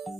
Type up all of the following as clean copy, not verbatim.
Selamat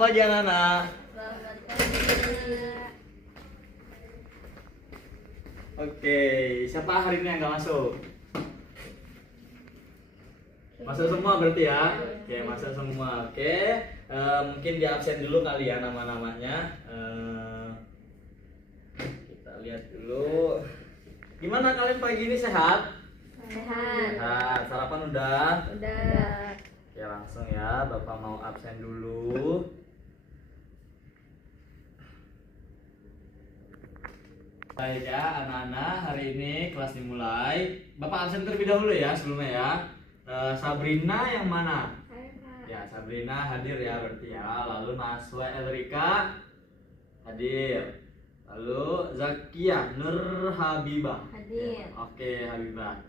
pagi anak-anak. Selamat pagi. Oke, siapa hari ini yang nggak masuk? Masuk semua berarti ya? Oke, masuk semua. Oke, mungkin di absen dulu kali ya nama-namanya. Kita lihat dulu. Gimana kalian pagi ini sehat? Sehat. Sehat. Sarapan udah? Udah. Ya langsung ya, Bapak mau absen dulu. Baik ya anak-anak, hari ini kelas dimulai. Bapak absen terlebih dahulu ya sebelumnya ya. Sabrina yang mana? Ya, Sabrina hadir ya berarti ya. Lalu Naswa Elrika hadir. Lalu Zakia Nur Habibah Hadir. ya, oke Habibah.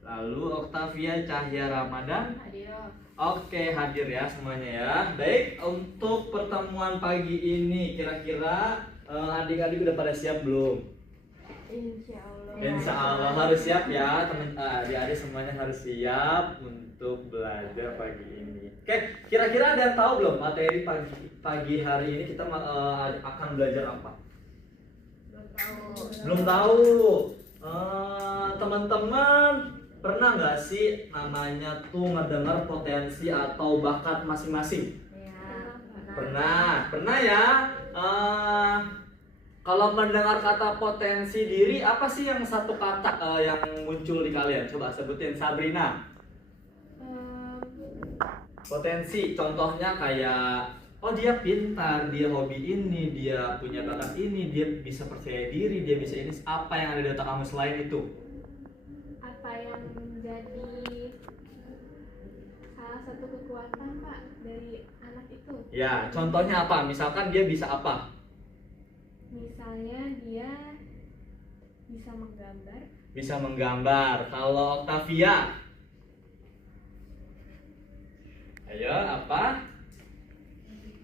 Lalu Oktavia Cahya Ramadan Hadir. oke hadir ya semuanya ya. Baik, untuk pertemuan pagi ini kira-kira adik-adik udah pada siap belum? Insya Allah. Insya Allah harus siap ya teman adik-adik semuanya harus siap untuk belajar pagi ini. Oke, kira-kira ada yang tahu belum materi pagi hari ini kita akan belajar apa? Belum tahu. Belum tahu. Teman-teman pernah nggak sih namanya tuh ngedengar potensi atau bakat masing-masing? Ya. Pernah ya. Kalau mendengar kata potensi diri, apa sih yang satu kata yang muncul di kalian? Coba sebutin, Sabrina. Potensi, contohnya kayak, oh dia pintar, dia hobi ini, dia punya bakat ini, dia bisa percaya diri, dia bisa ini. Apa yang ada di otak kamu selain itu? Apa yang menjadi salah satu kekuatan Pak dari anak itu? Ya, contohnya apa? Misalkan dia bisa apa? Misalnya dia bisa menggambar. Bisa menggambar. Kalau Octavia? Ayo, apa?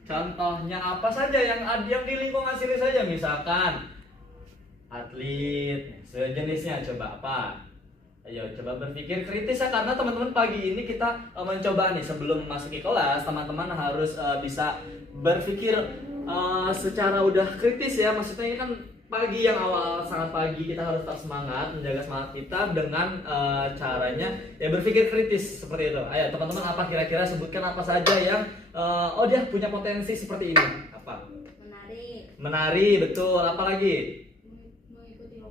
Contohnya apa saja yang di lingkungan sini saja, misalkan atlet, sejenisnya, coba apa? Ayo coba berpikir kritis ya, karena teman-teman pagi ini kita mencoba nih sebelum masuk ke kelas, teman-teman harus bisa berpikir secara udah kritis ya. Maksudnya ini kan pagi yang awal, sangat pagi, kita harus tetap semangat, menjaga semangat kita dengan caranya ya berpikir kritis seperti itu. Ayo teman-teman, apa kira-kira sebutkan apa saja yang oh dia punya potensi seperti ini? Apa? Menari, betul. Apa lagi? Mengikuti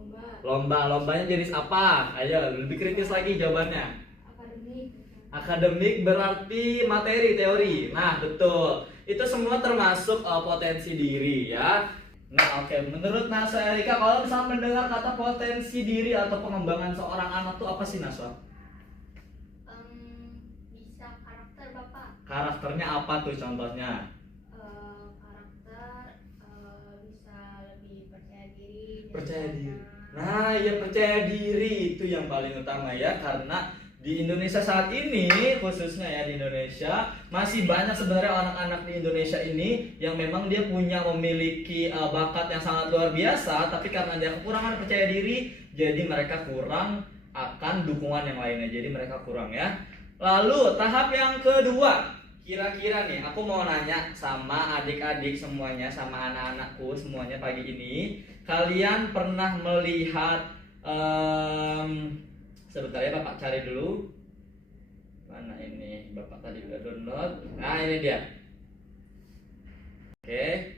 lomba. Lombanya jenis apa? Ayo lebih kritis lagi jawabannya. Akademik. Akademik berarti materi, teori. Nah betul, itu semua termasuk potensi diri ya. Nah oke, menurut Naswa Erika, kalau misalnya mendengar kata potensi diri atau pengembangan seorang anak tuh apa sih Naswa? Bisa karakter Bapak. Karakternya apa tuh contohnya? Karakter bisa lebih percaya diri. Percaya diri. Nah ya, percaya diri itu yang paling utama ya, karena di Indonesia saat ini, khususnya ya di Indonesia, masih banyak sebenarnya anak-anak di Indonesia ini yang memang dia memiliki bakat yang sangat luar biasa, tapi karena dia kekurangan percaya diri, jadi mereka kurang akan dukungan yang lainnya, jadi mereka kurang ya. Lalu tahap yang kedua, kira-kira nih aku mau nanya sama adik-adik semuanya, sama anak-anakku semuanya pagi ini, kalian pernah melihat sebentar ya, Bapak cari dulu. Mana ini? Bapak tadi udah download. Nah, ini dia. Oke.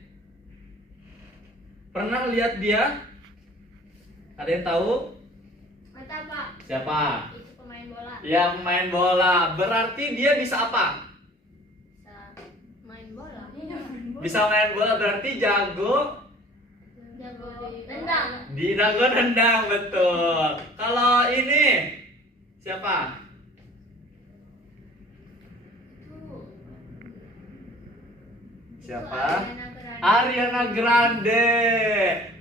Pernah lihat dia? Ada yang tahu? Mata Pak. Siapa? Itu pemain bola. Ya, pemain bola. Berarti dia bisa apa? Bisa main bola. Bisa main bola, berarti jago Jago nendang. di jago nendang, betul. Kalau ini siapa? Siapa? Ariana Grande.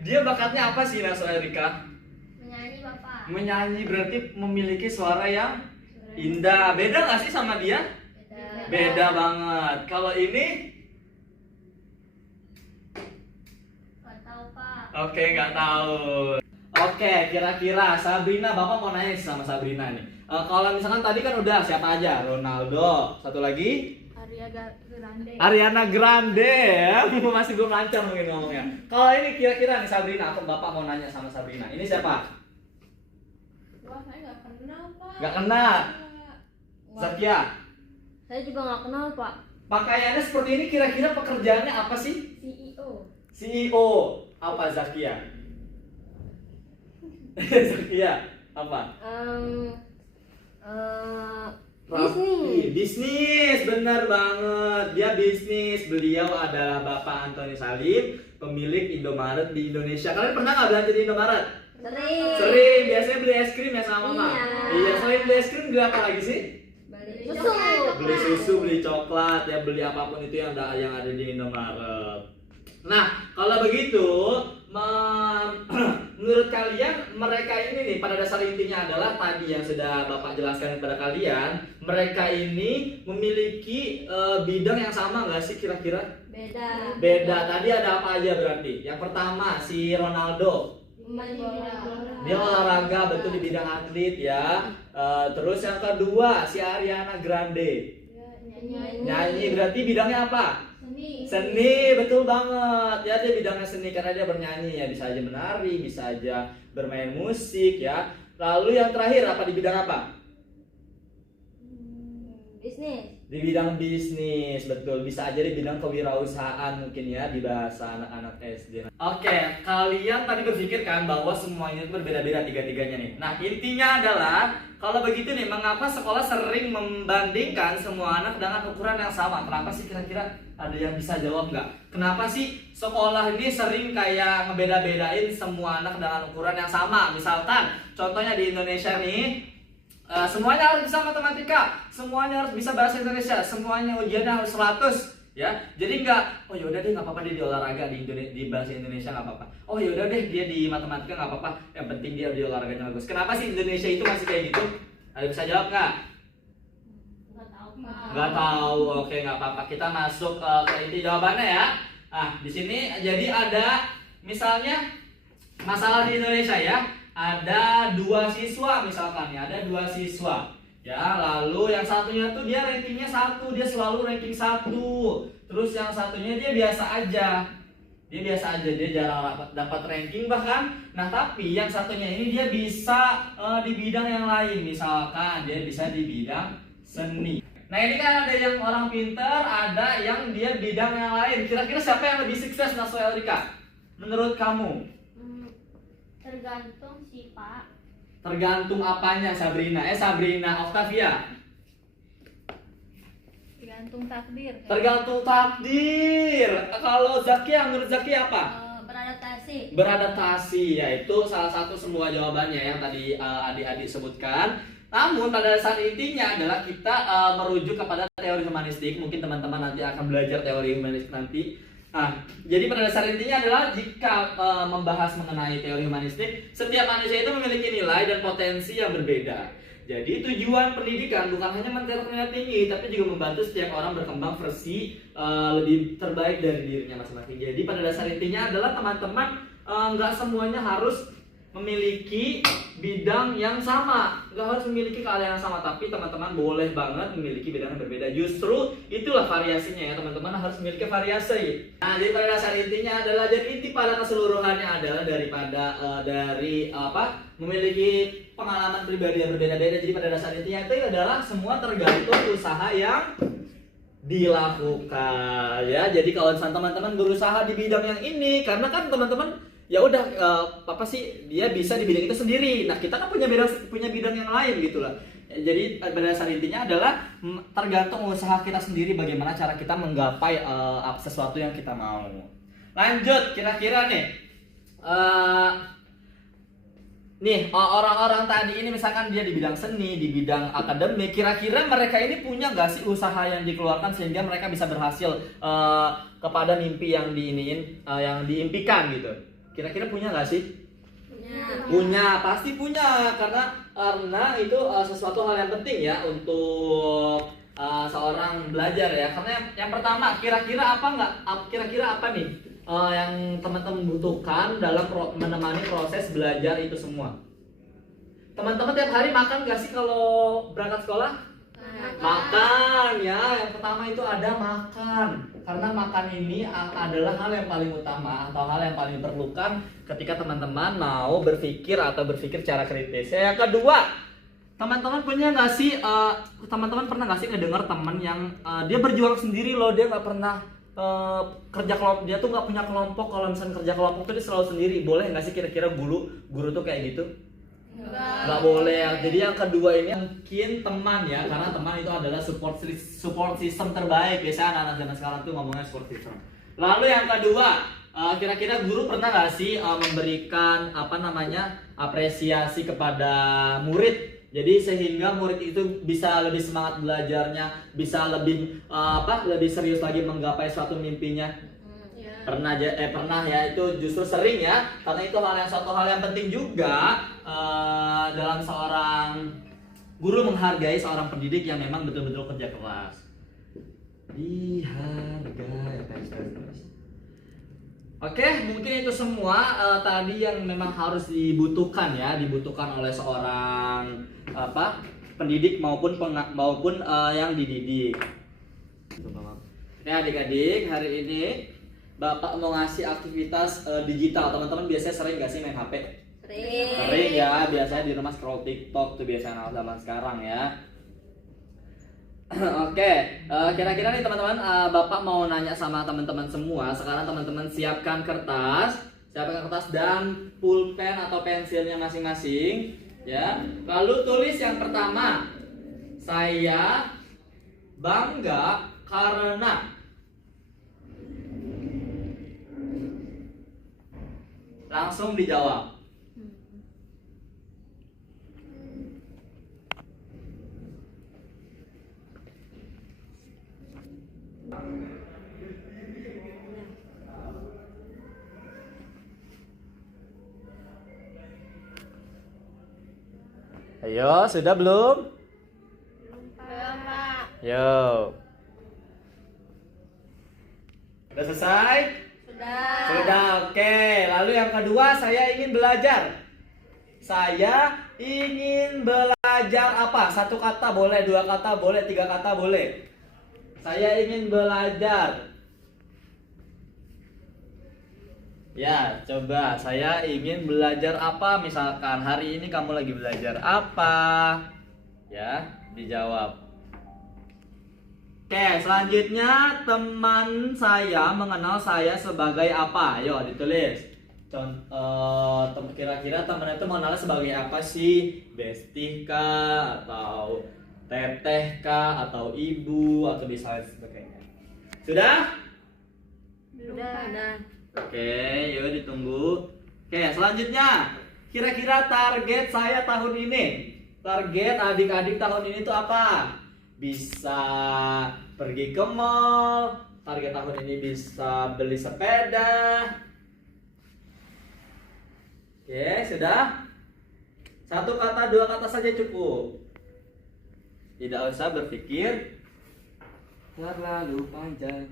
Dia bakatnya apa sih, Naswa Erika? Menyanyi Bapak. Menyanyi, berarti memiliki suara yang indah. Beda nggak sih sama dia? Beda banget. Kalau ini? Nggak tahu Pak. Oke, nggak tahu. Oke, kira-kira Sabrina, Bapak mau nanya sama Sabrina nih. Kalau misalkan tadi kan udah siapa aja? Ronaldo. Satu lagi? Grande. Ariana Grande ya. Masih belum lancar mungkin ngomongnya. Kalau ini kira-kira nih Sabrina, atau Bapak mau nanya sama Sabrina. Ini siapa? Wah, saya nggak kenal, Pak. Nggak kenal. Zakia. Saya juga nggak kenal, Pak. Pakaiannya seperti ini, kira-kira pekerjaannya apa sih? CEO. CEO. Apa Zakia? Zakia apa? Bisnis, benar banget. Dia bisnis. Beliau adalah Bapak Antoni Salim, pemilik Indomaret di Indonesia. Kalian pernah nggak belanja di Indomaret? Sering. Sering. Biasanya beli es krim ya sama Mama. Iya. Iya, selain beli es krim beli apa lagi sih? Beli susu. Beli susu, beli coklat, ya beli apapun itu yang ada di Indomaret. Nah, kalau begitu, menurut kalian mereka ini nih pada dasar intinya adalah tadi yang sudah Bapak jelaskan kepada kalian, mereka ini memiliki bidang yang sama nggak sih kira-kira? Beda. Beda. Tadi ada apa aja berarti? Yang pertama si Ronaldo, dia olahraga, betul di bidang atlet ya. Terus yang kedua si Ariana Grande, nyanyi, berarti bidangnya apa? Seni, betul banget ya, dia bidangnya seni karena dia bernyanyi ya, bisa aja menari, bisa aja bermain musik ya. Lalu yang terakhir apa, di bidang apa? Bisnis. Di bidang bisnis, betul, bisa aja di bidang kewirausahaan mungkin ya di bahasa anak-anak SD. Oke, kalian tadi berpikir kan bahwa semuanya itu berbeda-beda tiga-tiganya nih. Nah, intinya adalah kalau begitu nih, mengapa sekolah sering membandingkan semua anak dengan ukuran yang sama? Kenapa sih kira-kira? Ada yang bisa jawab nggak? Kenapa sih sekolah ini sering kayak ngebeda-bedain semua anak dengan ukuran yang sama? Misalkan, contohnya di Indonesia nih, semuanya harus bisa matematika, semuanya harus bisa bahasa Indonesia, semuanya ujiannya harus 100 ya. Jadi nggak, oh yaudah deh nggak apa-apa dia di olahraga di bahasa Indonesia nggak apa-apa. Oh yaudah deh dia di matematika nggak apa-apa, yang penting dia di olahraganya bagus. Kenapa sih Indonesia itu masih kayak gitu? Ada bisa jawab nggak? Nggak tahu. Oke, nggak apa-apa. Kita masuk ke inti jawabannya ya. Nah, di sini jadi ada misalnya masalah di Indonesia ya. Ada 2 siswa misalkan ya, ada 2 siswa. Ya, lalu yang satunya tuh dia rankingnya 1, dia selalu ranking 1. Terus yang satunya dia biasa aja. Dia jarang dapat ranking bahkan. Nah, tapi yang satunya ini dia bisa di bidang yang lain. Misalkan dia bisa di bidang seni. Nah, ini kan ada yang orang pintar, ada yang dia bidang yang lain. Kira-kira siapa yang lebih sukses, Naswa Elrika? Menurut kamu? Tergantung sih, Pak. Tergantung apanya, Sabrina? Sabrina Octavia. Tergantung takdir. Tergantung takdir. Kalau Zakia, menurut Zakia apa? Beradaptasi. Beradaptasi, yaitu salah satu semua jawabannya yang tadi adik-adik sebutkan. Namun pada dasar intinya adalah kita merujuk kepada teori humanistik. Mungkin teman-teman nanti akan belajar teori humanistik nanti. Jadi pada dasar intinya adalah jika membahas mengenai teori humanistik, setiap manusia itu memiliki nilai dan potensi yang berbeda. Jadi tujuan pendidikan bukan hanya mencetak nilai tinggi, tapi juga membantu setiap orang berkembang versi lebih terbaik dari dirinya masing-masing. Jadi pada dasar intinya adalah teman-teman nggak semuanya harus memiliki bidang yang sama, nggak harus memiliki keahlian yang sama, tapi teman-teman boleh banget memiliki bidang yang berbeda. Justru itulah variasinya ya, teman-teman harus memiliki variasi. Nah, jadi pada dasar intinya adalah, jadi inti pada keseluruhannya adalah dari memiliki pengalaman pribadi yang berbeda-beda. Jadi pada dasar intinya itu adalah semua tergantung usaha yang dilakukan ya. Jadi kalau teman-teman berusaha di bidang yang ini, karena kan teman-teman ya udah dia bisa di bidang itu sendiri. Nah, kita kan punya bidang yang lain gitu lah. Jadi pada dasar intinya adalah tergantung usaha kita sendiri bagaimana cara kita menggapai sesuatu yang kita mau. Lanjut, kira-kira nih orang-orang tadi ini misalkan dia di bidang seni, di bidang akademik, kira-kira mereka ini punya nggak sih usaha yang dikeluarkan sehingga mereka bisa berhasil kepada mimpi yang yang diimpikan gitu? Kira-kira punya nggak sih? Punya, pasti punya, karena itu sesuatu hal yang penting ya untuk seorang belajar ya. Karena yang pertama, kira-kira apa nih yang teman-teman butuhkan dalam menemani proses belajar itu semua? Teman-teman tiap hari makan gak sih kalau berangkat sekolah? Makan ya, yang pertama itu ada makan. Karena makan ini adalah hal yang paling utama atau hal yang paling diperlukan ketika teman-teman mau berpikir atau berpikir secara kritis. Yang kedua, teman-teman punya nggak sih, teman-teman pernah nggak sih ngedenger teman yang dia berjuang sendiri loh, dia nggak pernah kerja kelompok, dia tuh nggak punya kelompok. Kalau misalnya kerja kelompok tuh dia selalu sendiri. Boleh nggak sih kira-kira guru tuh kayak gitu? Nggak boleh ya. Jadi yang kedua ini mungkin teman ya, karena teman itu adalah support system terbaik. Biasanya anak-anak zaman sekarang tuh ngomongnya support system. Lalu yang kedua, kira-kira guru pernah nggak sih memberikan apresiasi kepada murid? Jadi sehingga murid itu bisa lebih semangat belajarnya, bisa lebih lebih serius lagi menggapai suatu mimpinya. Pernah ya, itu justru sering ya, karena itu suatu hal yang penting juga dalam seorang guru menghargai seorang pendidik yang memang betul-betul kerja keras. Dihargai. Oke, mungkin itu semua tadi yang memang harus dibutuhkan oleh seorang pendidik maupun yang dididik. Ini adik-adik, hari ini Bapak mau ngasih aktivitas digital. Teman-teman biasanya sering gak sih main HP? Sering ya, biasanya di rumah scroll TikTok tuh biasanya anak zaman sekarang ya. Oke, kira-kira nih teman-teman, Bapak mau nanya sama teman-teman semua. Sekarang teman-teman siapkan kertas dan pulpen atau pensilnya masing-masing ya. Lalu tulis yang pertama, saya bangga karena. Langsung dijawab. Ayo, sudah belum? Belum, Pak. Yo. Sudah selesai? Sudah, oke. Lalu yang kedua, saya ingin belajar. Saya ingin belajar apa? Satu kata boleh, dua kata boleh, tiga kata boleh. Saya ingin belajar. Ya, coba. Saya ingin belajar apa? Misalkan hari ini kamu lagi belajar apa? Ya, dijawab. Oke, selanjutnya teman saya mengenal saya sebagai apa? Ayo ditulis. Kira-kira teman itu mengenal sebagai apa sih? Bestie kah? Atau teteh kah? Atau ibu? Atau bisa sebagainya. Sudah? Sudah. Oke, yuk ditunggu. Oke, selanjutnya. Kira-kira target saya tahun ini. Target adik-adik tahun ini itu apa? Bisa pergi ke mall, target tahun ini bisa beli sepeda. Oke, sudah? Satu kata, dua kata saja cukup. Tidak usah berpikir terlalu panjang.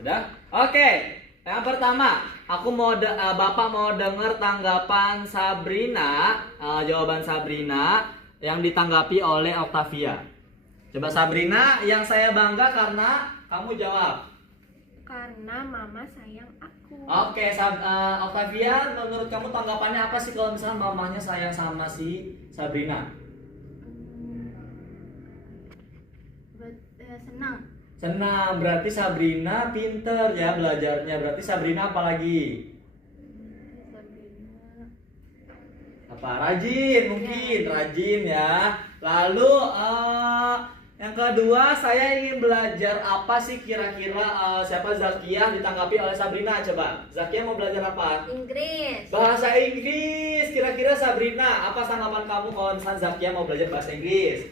Sudah? Oke. Yang pertama, Bapak mau dengar tanggapan Sabrina, jawaban Sabrina yang ditanggapi oleh Octavia. Coba Sabrina, yang saya bangga karena kamu jawab. Karena mama sayang aku. Oke, Octavia, menurut kamu tanggapannya apa sih kalau misalnya mamanya sayang sama si Sabrina? Senang. Senang, berarti Sabrina pinter ya belajarnya. Berarti Sabrina apa lagi? Apa? Rajin mungkin, rajin ya. Lalu yang kedua, saya ingin belajar apa sih kira-kira siapa Zakia ditanggapi oleh Sabrina. Coba, Zakia mau belajar apa? Inggris. Bahasa Inggris. Kira-kira Sabrina, apa tanggapan kamu kalau misalnya Zakia mau belajar bahasa Inggris?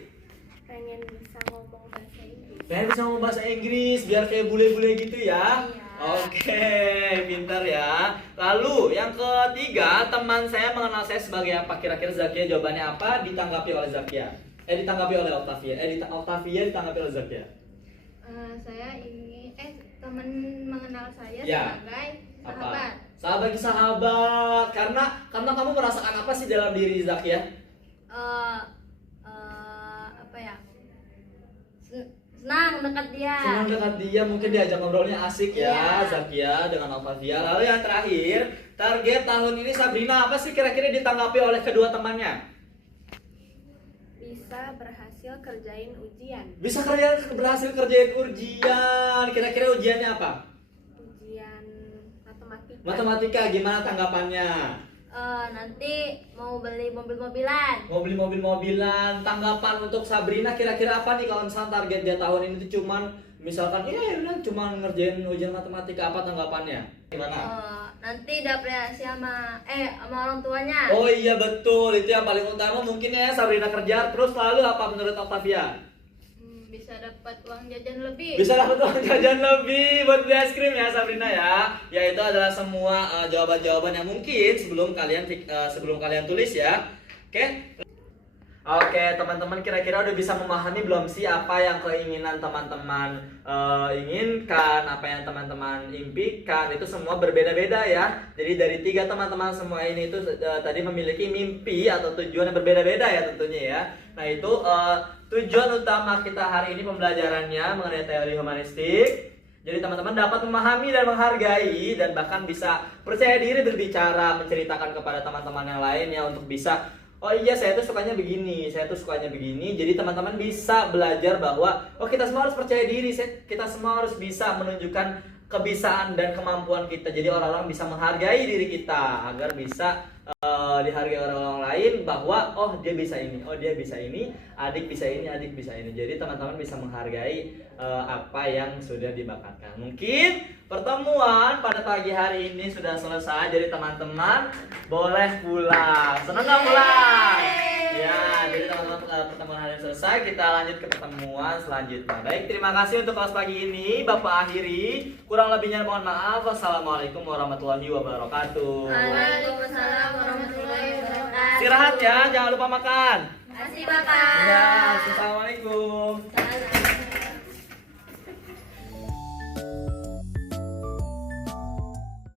Pengen bisa ngomong bahasa Inggris. Pengen bisa ngomong bahasa Inggris, biar kayak bule-bule gitu ya? Iya. Oke, pintar ya. Lalu yang ketiga, teman saya mengenal saya sebagai apa? Kira-kira Zakia jawabannya apa? Ditanggapi oleh Zakia. Ditanggapi oleh Octavia. Octavia ditanggapi oleh Zakia. Saya ingin teman mengenal saya Ya. sebagai Sahabat. Sahabat bagi sahabat. Karena kamu merasakan apa sih dalam diri Zak ya? Apa ya? Senang dekat dia. Senang dekat dia, mungkin diajak ngobrolnya asik ya, Iya. Zakia dengan Alfavia. Lalu yang terakhir, target tahun ini Sabrina apa sih kira-kira ditanggapi oleh kedua temannya? Bisa berhasil kerjain ujian. Bisa berhasil kerjain ujian. Kira-kira ujiannya apa? Ujian matematika. Matematika, gimana tanggapannya? Nanti mau beli mobil-mobilan. Mau beli mobil-mobilan. Tanggapan untuk Sabrina kira-kira apa nih kalau misalnya target dia tahun ini tuh cuman misalkan udah cuman ngerjain ujian matematika, apa tanggapannya? Gimana? Nanti diapresiasi sama orang tuanya. Oh iya betul, itu yang paling utama mungkin ya Sabrina kerja. Terus lalu apa menurut Octavia? Bisa dapat uang jajan lebih. Bisa dapat uang jajan lebih buat beli es krim ya Sabrina ya. Ya itu adalah semua jawaban-jawaban yang mungkin sebelum kalian tulis ya. Oke. Oke, teman-teman kira-kira udah bisa memahami belum sih apa yang keinginan teman-teman inginkan, apa yang teman-teman impikan, itu semua berbeda-beda ya. Jadi dari 3 teman-teman semua ini itu tadi memiliki mimpi atau tujuan yang berbeda-beda ya tentunya ya. Nah itu tujuan utama kita hari ini pembelajarannya mengenai teori humanistik. Jadi teman-teman dapat memahami dan menghargai dan bahkan bisa percaya diri berbicara, menceritakan kepada teman-teman yang lain ya untuk bisa, oh iya saya tuh sukanya begini, saya tuh sukanya begini. Jadi teman-teman bisa belajar bahwa oh kita semua harus percaya diri, kita semua harus bisa menunjukkan kebisaan dan kemampuan kita. Jadi orang-orang bisa menghargai diri kita agar bisa dihargai orang-orang lain bahwa oh dia bisa ini, oh dia bisa ini, adik bisa ini, adik bisa ini. Jadi teman-teman bisa menghargai apa yang sudah dibakatkan. Mungkin pertemuan pada pagi hari ini sudah selesai. Jadi teman-teman boleh pulang. Senang nggak pulang? Ya, jadi teman-teman pertemuan hari ini selesai. Kita lanjut ke pertemuan selanjutnya. Baik, terima kasih untuk kelas pagi ini. Bapak akhiri. Kurang lebihnya mohon maaf. Wassalamualaikum warahmatullahi wabarakatuh. Waalaikumsalam warahmatullahi wabarakatuh. Istirahat ya, jangan lupa makan. Terima kasih Bapak. Ya, assalamualaikum.